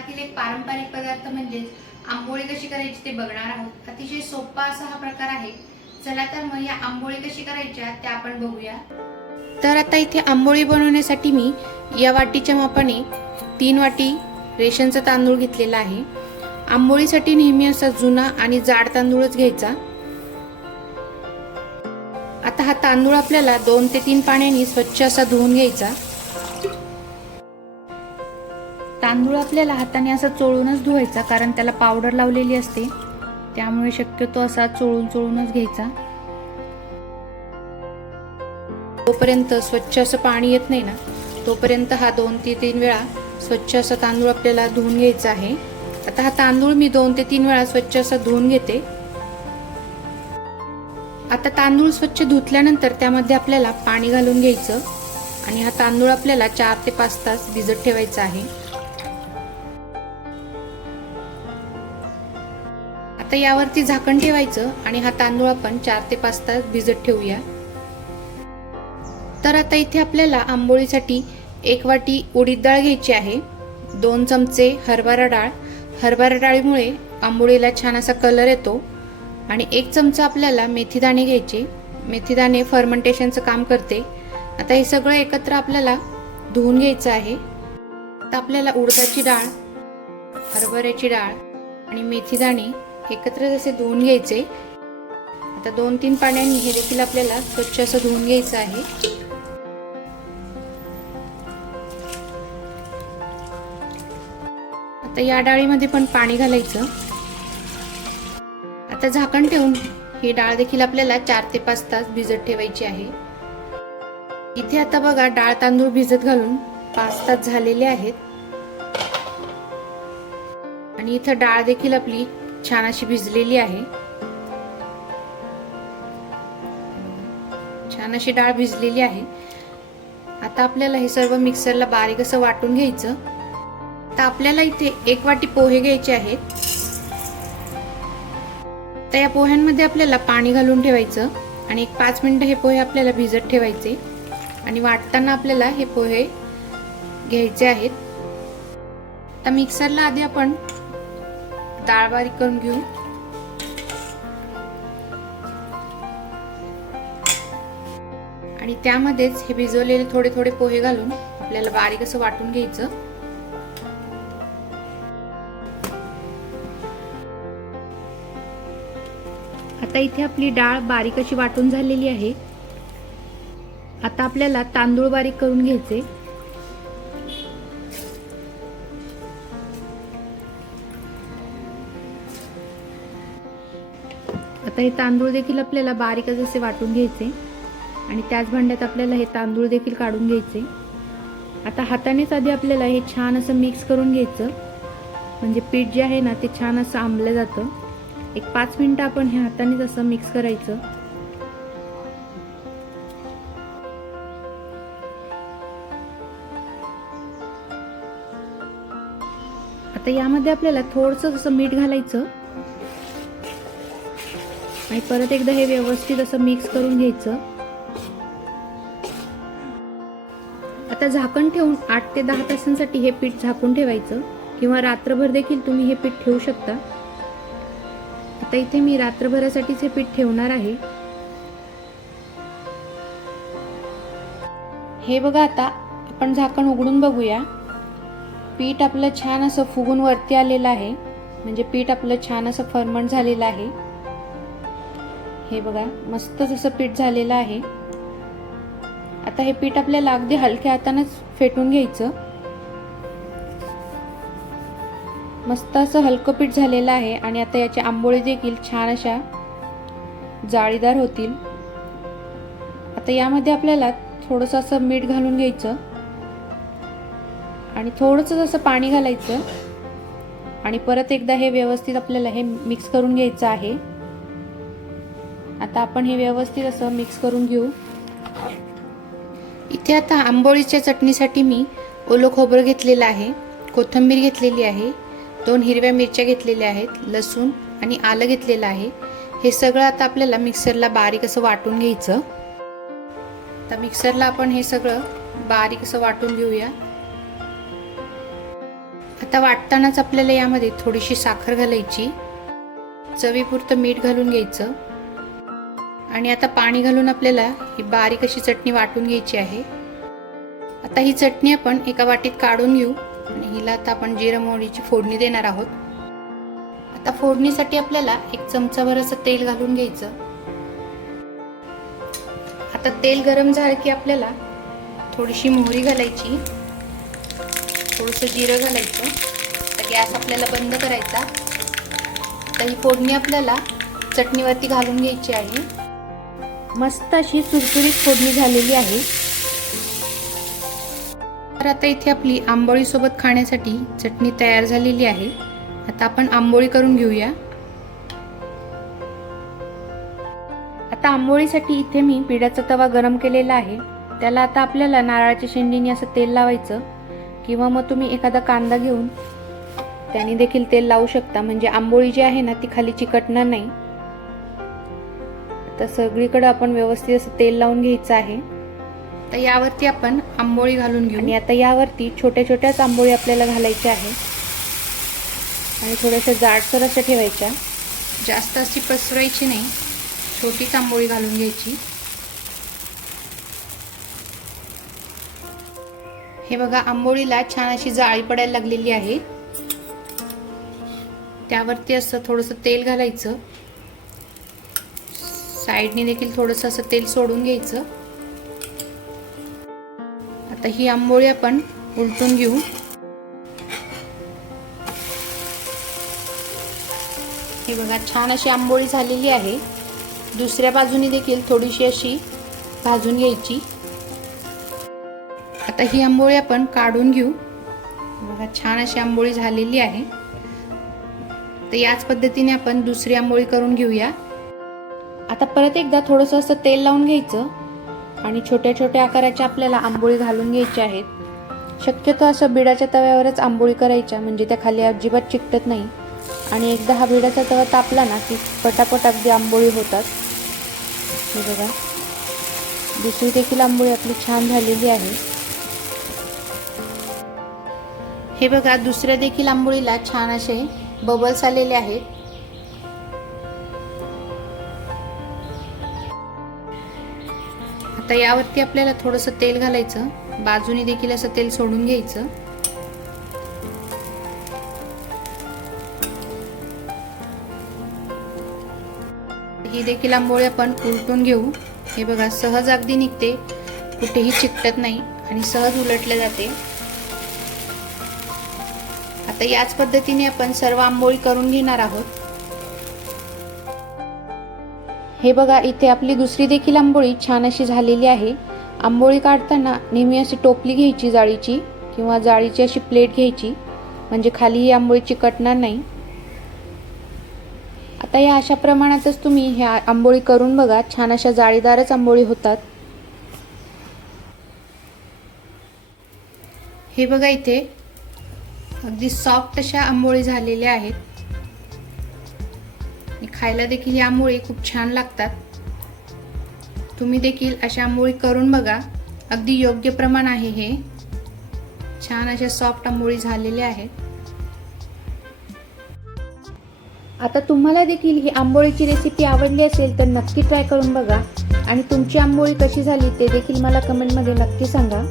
कोकणातील एक पारंपरिक पदार्थ म्हणजे आंबोळी कशी करायची ते बघणार आहोत। अतिशय सोपा असा हा प्रकार आहे। चला तर मग या आंबोळी कशी करायच्या ते आपण बघूया। तर आता इथे आंबोळी बनवण्यासाठी मी या वाटीच्या मापाने 3 वाटी रेशनचा तांदूळ घेतलेला आहे। आंबोळीसाठी नेहमी असा जुना आणि जाड तांदूळच घ्यायचा। आता हा तांदूळ आपल्याला 2 ते 3 पाण्याने स्वच्छ असा धुवून घ्यायचा। तांदूळ आपल्याला हाताने असा चोळूनच धुवायचा, कारण त्याला पावडर लावलेली असते, त्यामुळे शक्यतो असा चोळूनच घ्यायचा। तोपर्यंत स्वच्छ असं पाणी येत नाही ना, तोपर्यंत हा 2 ते 3 वेळा स्वच्छ असा तांदूळ आपल्याला धुवून घ्यायचा आहे। आता हा तांदूळ मी 2 ते 3 वेळा स्वच्छ असा धुवून घेते। आता तांदूळ स्वच्छ धुतल्यानंतर त्यामध्ये आपल्याला पाणी घालून घ्यायचं आणि हा तांदूळ आपल्याला 4 ते 5 तास भिजत ठेवायचा आहे। आता यावरती झाकण ठेवायचं आणि हा तांदूळ आपण 4 ते 5 तास भिजत ठेवूया। तर आता इथे आपल्याला आंबोळीसाठी 1 वाटी उडीद डाळ घ्यायची आहे, 2 चमचे हरभरा डाळ। हरभरा डाळीमुळे आंबोळीला छान असा कलर येतो। आणि 1 चमचा आपल्याला मेथी दाणे घ्यायचे। मेथी दाणे फर्मेंटेशनचं काम करते। आता हे सगळं एकत्र आपल्याला धुवून घ्यायचं आहे। आता आपल्याला उडदाची डाळ, हरभऱ्याची डाळ आणि मेथी दाणे एकत्र जसे धुवून घ्यायचे। आता 2-3 पाण्याने हे देखील आपल्याला स्वच्छ असं धुवून घ्यायचं आहे। आता या डाळीमध्ये पण पाणी घालायचं। आता झाकण ठेवून ही डाळ देखील आपल्याला 4 ते 5 तास भिजत ठेवायची आहे। इथे आता बघा, डाळ तांदूळ भिजत घालून 5 तास झालेले आहेत आणि इथं डाळ देखील आपली छान अशी भिजलेली आहे। छान अशी डाळ भिजलेली आहे। आता आपल्याला हे सर्व मिक्सरला बारीक असं वाटून घ्यायचं। आता आपल्याला इथे 1 वाटी पोहे घ्यायचे आहेत। तर या पोह्यांमध्ये आपल्याला पाणी घालून ठेवायचं आणि 5 मिनिटं हे पोहे आपल्याला भिजत ठेवायचे आणि वाटताना आपल्याला हे पोहे घ्यायचे आहेत। तर मिक्सरला आधी आपण डाळ बारीक करून घेऊ आणि त्यामध्येच हे भिजवलेले थोडे थोडे पोहे घालून आपल्याला बारीक असं वाटून घ्यायचं। आता इथे आपली डाळ बारीक अशी वाटून झालेली आहे। आता आपल्याला तांदूळ बारीक करून घ्यायचे। आता हे तांदूळ देखील आपल्याला बारीकच असे वाटून घ्यायचे आणि त्याच भांड्यात आपल्याला हे तांदूळ देखील काढून घ्यायचे। आता हातानेच आधी आपल्याला हे छान असं मिक्स करून घ्यायचं, म्हणजे पीठ जे आहे ना ते छान असं आंबलं जातं। 5 मिनिटं आपण हे हातानेच असं मिक्स करायचं। आता यामध्ये आपल्याला थोडंसं असं मीठ घालायचं आणि परत एकदा हे व्यवस्थित असं मिक्स करून घ्यायचं। आता झाकण ठेवून 8 ते 10 तासांसाठी हे पीठ झाकून ठेवायचं, किंवा रात्रभर देखील तुम्ही हे पीठ ठेवू शकता। आता इथे मी रात्रभरासाठीच हे पीठ ठेवणार आहे। हे बघा, आता आपण झाकण उघडून बघूया। पीठ आपलं छान असं फुगून वरती आलेलं आहे, म्हणजे पीठ आपलं छान असं फर्मंट झालेलं आहे। हे बघा, मस्त जसं पीठ झालेलं आहे। आता हे पीठ आपल्याला अगदी हलक्या हातानेच फेटून घ्यायचं। मस्त असं हलकं पीठ झालेलं आहे आणि आता याची आंबोळी देखील छान अशा जाळीदार होतील। आता यामध्ये आपल्याला थोडंसं असं मीठ घालून घ्यायचं आणि थोडंसं असं पाणी घालायचं आणि परत एकदा हे व्यवस्थित आपल्याला हे मिक्स करून घ्यायचं आहे। आता आपण हे व्यवस्थित असं मिक्स करून घेऊ। इथे आता आंबोळीच्या चटणीसाठी मी ओलं खोबरं घेतलेलं आहे, कोथिंबीर घेतलेली आहे, 2 हिरव्या मिरच्या घेतलेल्या आहेत, लसूण आणि आलं घेतलेलं आहे। हे सगळं आता आपल्याला मिक्सरला बारीक असं वाटून घ्यायचं। आता मिक्सरला आपण हे सगळं बारीक असं वाटून घेऊया। आता वाटतानाच आपल्याला यामध्ये थोडीशी साखर घालायची, चवीपुरतं मीठ घालून घ्यायचं आणि आता पाणी घालून आपल्याला ही बारीक अशी चटणी वाटून घ्यायची आहे। आता ही चटणी आपण एका वाटीत काढून घेऊ आणि हिला आता आपण जिरा मोहरीची फोडणी देणार आहोत। आता फोडणीसाठी आपल्याला 1 चमचाभर असं तेल घालून घ्यायचं। आता तेल गरम झालं की आपल्याला थोडीशी मोहरी घालायची, थोडंसं जिरं घालायचं। आता गॅस आपल्याला बंद करायचा। आता ही फोडणी आपल्याला चटणीवरती घालून घ्यायची आहे। मस्त अशी सुरसुरीत फोडणी झालेली आहे। तर आता इथे आपली आंबोळी सोबत खाण्यासाठी चटणी तयार झालेली आहे। आता आपण आंबोळी करून घेऊया। आता आंबोळीसाठी इथे मी पिठाचा तवा गरम केलेला आहे। त्याला आता आपल्याला नारळाच्या शेंडीने असं तेल लावायचं किंवा मग तुम्ही एखादा कांदा घेऊन त्याने देखील तेल लावू शकता, म्हणजे आंबोळी जी आहे ना ती खाली चिकटणार नाही। तर सगळीकडे आपण व्यवस्थित असं तेल लावून घ्यायचं आहे। तर यावरती आपण आंबोळी घालून घेऊ आणि आता यावरती छोट्या छोट्याच आंबोळी आपल्याला घालायच्या आहे आणि थोड्याशा जाडसर अशा ठेवायच्या, जास्त अशी पसरवायची नाही, छोटीच आंबोळी घालून घ्यायची। हे बघा आंबोळीला छान अशी जाळी पडायला लागलेली आहे। त्यावरती असं थोडंसं तेल घालायचं, साईडने देखील थोडंसं असं तेल सोडून घ्यायचं। आता ही आंबोळी आपण उलटून घेऊ। हे बघा छान अशी आंबोळी झालेली आहे। दुसऱ्या बाजूने देखील थोडीशी अशी भाजून घ्यायची। आता ही आंबोळी आपण काढून घेऊ। बघा छान अशी आंबोळी झालेली आहे। तर याच पद्धतीने आपण दुसरी आंबोळी करून घेऊया। आता परत एकदा थोडंसं असं तेल लावून घ्यायचं आणि छोट्या छोट्या आकाराच्या आपल्याला आंबोळी घालून घ्यायच्या आहेत। शक्यतो असं बिडाच्या तव्यावरच आंबोळी करायच्या, म्हणजे त्या खाली अजिबात चिकटत नाही आणि एकदा हा बिडाचा तवा तापला ना की पटापट अगदी आंबोळी होतात। हे बघा दुसरी देखील आंबोळी आपली छान झालेली आहे। हे बघा दुसऱ्या देखील आंबोळीला छान असे बबल्स आलेले आहेत। आता यावरती आपल्याला थोडंसं तेल घालायचं, बाजूनी देखील असं तेल सोडून घ्यायचं। ही देखील आंबोळी आपण उलटून घेऊ। हे बघा सहज अगदी निघते, कुठेही चिकटत नाही आणि सहज उलटले जाते। आता याच पद्धतीने आपण सर्व आंबोळी करून घेणार आहोत। हे बघा इथे आपली दुसरी देखील आंबोळी छान अशी झालेली आहे। आंबोळी काढताना नेहमी अशी टोपली घ्यायची जाळीची किंवा जाळीची अशी प्लेट घ्यायची, म्हणजे खाली ही आंबोळी चिकटणार नाही। आता या अशा प्रमाणातच तुम्ही ह्या आंबोळी करून बघा, छान अशा जाळीदारच आंबोळी होतात। हे बघा इथे अगदी सॉफ्ट अशा आंबोळी झालेल्या आहेत। खायला देखील ही आंबोळी खूप छान लागतात। तुम्ही देखील अशा आंबोळी करून बघा, अगदी योग्य प्रमाण आहे हे। छान अशा सॉफ्ट आंबोळी झालेल्या आहेत। आता तुम्हाला देखील ही आंबोळीची रेसिपी आवडली असेल तर नक्की ट्राय करून बघा आणि तुमची आंबोळी कशी झाली ते देखील मला कमेंटमध्ये नक्की सांगा।